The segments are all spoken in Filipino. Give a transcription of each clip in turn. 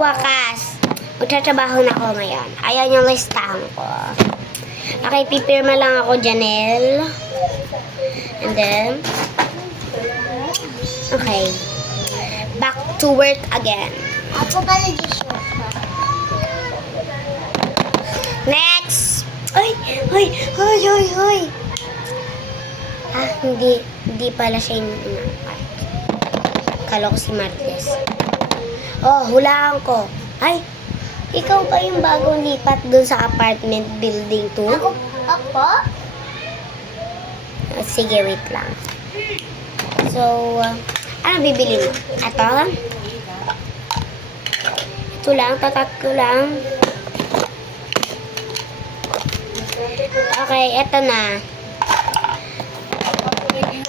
Wakas, magtatrabaho na ako ngayon. Ayan yung listahan ko. Okay, pipirma lang ako, Janelle. And then, okay. Back to work again. Ako pala g-shirt. Next! Ay! Ay! Ay! Ay! Ay! Ah, hindi pala siya yung inaapay. Kala ko si Martes. Oh, hulaan ko. Ay! Ikaw ba yung bagong lipat dun sa apartment building 2? Ako? Sige, wait lang. So, ano bibili mo? Ito? Ito lang, tatatlo lang. Okay, ito na.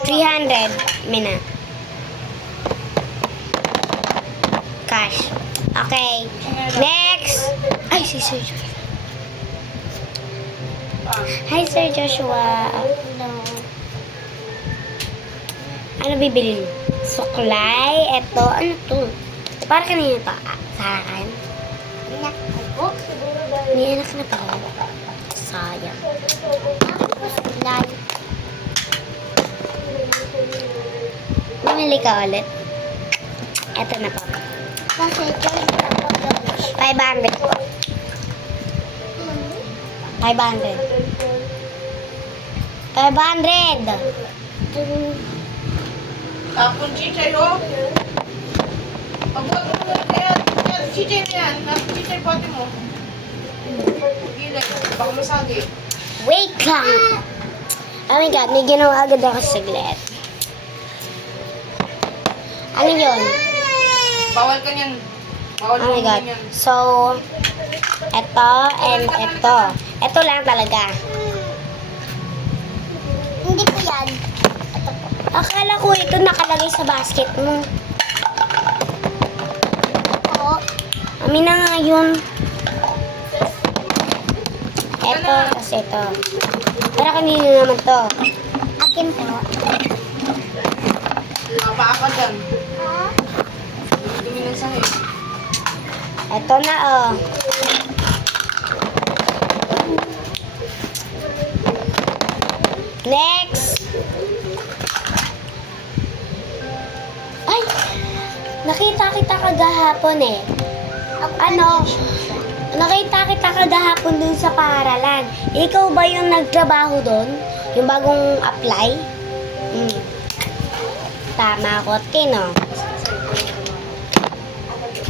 300. Mina. Cash. Okay. Next! Ay, si Sir Joshua. Hi, Sir Joshua. Ano bibili mo? Suklay. Ito. Ano to? Para kanina to. Sa akin. Anak ko. May anak na pa ako. Sayang. Tapos ulan. Bumili ka ulit. Ito na pa. Kasi join ako yung 500 po. 500. 500! Tapon chichay, oh. Pabuhat mo na kaya chichay na yan. Tapon chichay pati mo. Gilay, baka masagi. Wait lang! Oh my God, may ginawa agad ako saglit. Ano yun? Bawal ka niyan. Bawal Oh my ka God. niyan. So, eto and eto. Eto lang talaga. Hindi po yan. Akala ko ito nakalagay sa basket mo. Oo. Amin na nga yun. Eto, kasi ito. Pero kanino naman to? Akin po. Mapaa ka dyan. Ha? Dumi ng sahig. Eto na, oh. Next! Ay! Nakita kita kagahapon eh. Ano? Nakita kita kagahapon dun sa paaralan. Ikaw ba yung nagtrabaho dun? Yung bagong apply? Hmm. Tama ako, Tino.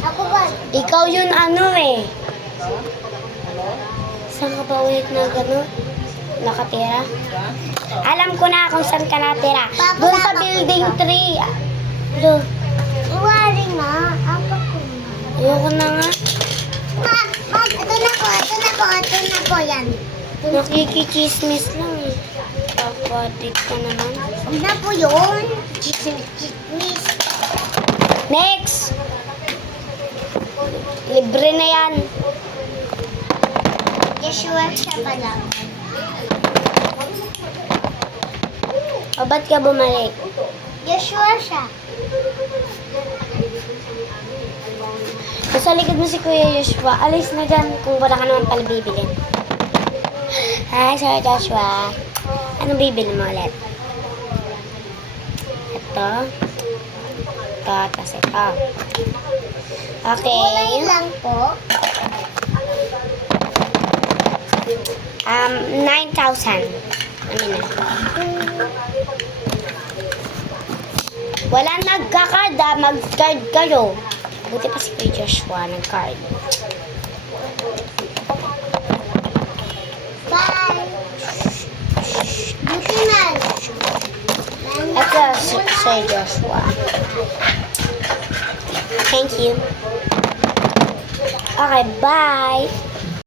Ako ba? Ikaw yun ano eh. Saan ka ba ulit na gano'n? Nakatira? Alam ko na kung saan ka natira. Doon sa building 3. Doon. Iwari na. Apa ko na. Ayoko na nga. Ma'am, ito na po. Ito na po. Ito na po yan. Nakikichismis lang eh. Kapatid ka naman. Huwag na po yun. Chismis. Next! Libre na yan. Joshua siya pala. O ba't ka bumalik? Joshua siya. Nasa likod mo si Kuya Joshua. Alis na dyan kung wala ka naman pala bibilin. Hi, Sir Joshua. Anong bibili mo ulit? Ito. Ito, tapos ito. Okay. Kulay lang po. 9,000. Ano na? Wala nagka-card ah. Mag-card kayo. Buti pa si Kuya Joshua nag-card. Bye. Buti na. Ito, Sir Joshua. Thank you. Okay, bye.